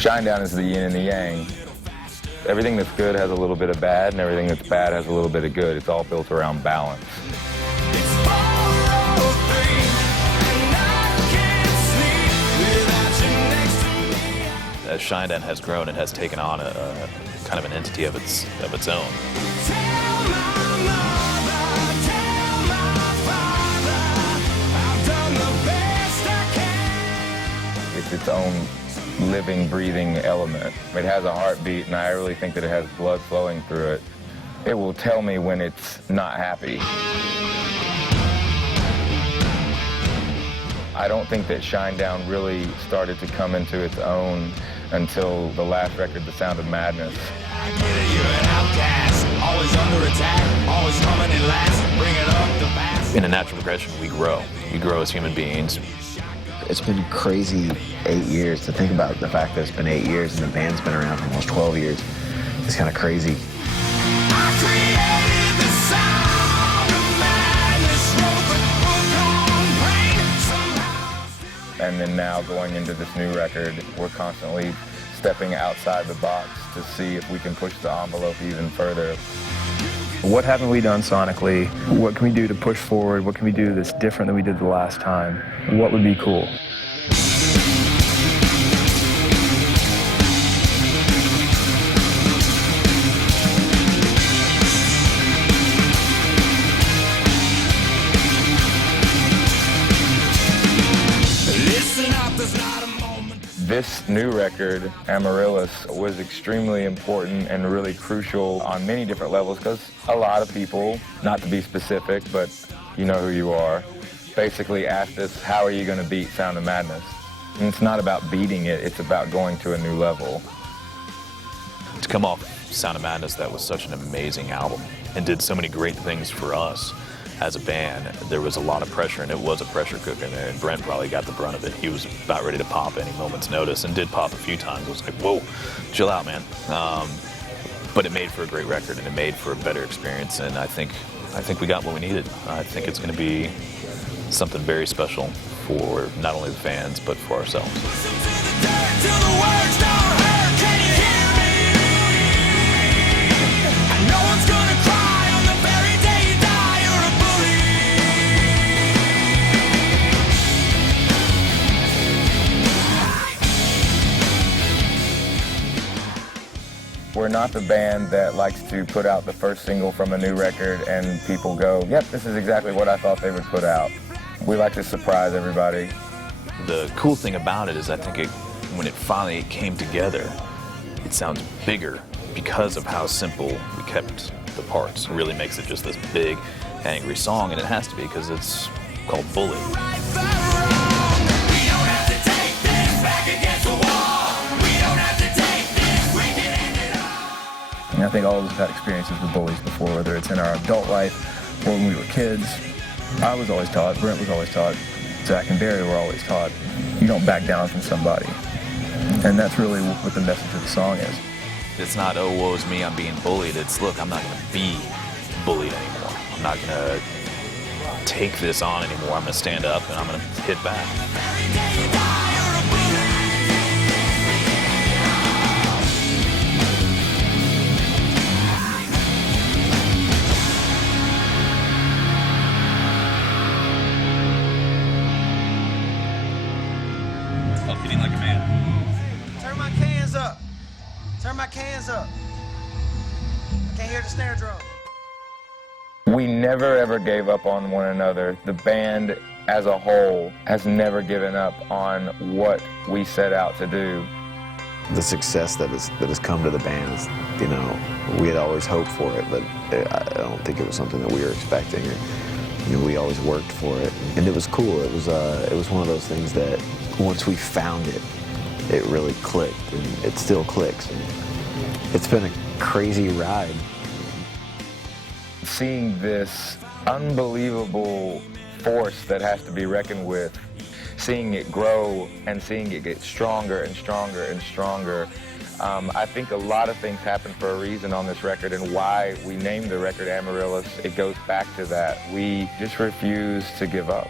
Shinedown is the yin and the yang. Everything that's good has a little bit of bad, and everything that's bad has a little bit of good. It's all built around balance. As Shinedown has grown, it has taken on a kind of an entity of its own. It's its own living, breathing element. It has a heartbeat, and I really think that it has blood flowing through it. It will tell me when it's not happy. I don't think that Shinedown really started to come into its own until the last record, The Sound of Madness. I get it, you're an outcast, always under attack, always coming in last, bring it up the past. In a natural progression, we grow. We grow as human beings. It's been crazy 8 years. To think about the fact that it's been 8 years and the band's been around for almost 12 years. It's kind of crazy. I created the sound of madness, wrote the book on pain, somehow. And then now going into this new record, we're constantly stepping outside the box to see if we can push the envelope even further. What haven't we done sonically? What can we do to push forward? What can we do that's different than we did the last time? What would be cool? Listen up, there's not a moment. This new record, Amaryllis, was extremely important and really crucial on many different levels because a lot of people, not to be specific, but you know who you are, basically asked us, how are you going to beat Sound of Madness? And it's not about beating it, it's about going to a new level. To come off Sound of Madness, that was such an amazing album and did so many great things for us as a band. There was a lot of pressure, and it was a pressure cooker, and Brent probably got the brunt of it. He was about ready to pop any moment's notice, and did pop a few times. It was like, whoa, chill out, man. But it made for a great record, and it made for a better experience, and I think we got what we needed. I think it's going to be something very special for not only the fans, but for ourselves. Listen to the dirt till the words don't hurt. Can you hear me? And no one's gonna cry on the very day you die. You're a bully. We're not the band that likes to put out the first single from a new record and people go, yep, this is exactly what I thought they would put out. We like to surprise everybody. The cool thing about it is I think when it finally came together, it sounds bigger because of how simple we kept the parts. It really makes it just this big, angry song, and it has to be because it's called Bully. Right the wrong. We don't have to take this back against the wall. We don't have to take this. We can end it all. And I think all of us have had experiences with bullies before, whether it's in our adult life or when we were kids. I was always taught, Brent was always taught, Zach and Barry were always taught, you don't back down from somebody. And that's really what the message of the song is. It's not, oh, woe is me, I'm being bullied. It's, look, I'm not going to be bullied anymore. I'm not going to take this on anymore. I'm going to stand up and I'm going to hit back. Every day you die, you're a bully. Hitting like a man. Turn my cans up. Turn my cans up. I can't hear the snare drum. We never ever gave up on one another. The band as a whole has never given up on what we set out to do. The success that has come to the band is, you know, we had always hoped for it, but I don't think it was something that we were expecting. You know, we always worked for it, and it was cool. It was one of those things that once we found it, it really clicked, and it still clicks. And it's been a crazy ride. Seeing this unbelievable force that has to be reckoned with, seeing it grow and seeing it get stronger and stronger and stronger. I think a lot of things happen for a reason on this record, and why we named the record Amaryllis, it goes back to that. We just refuse to give up.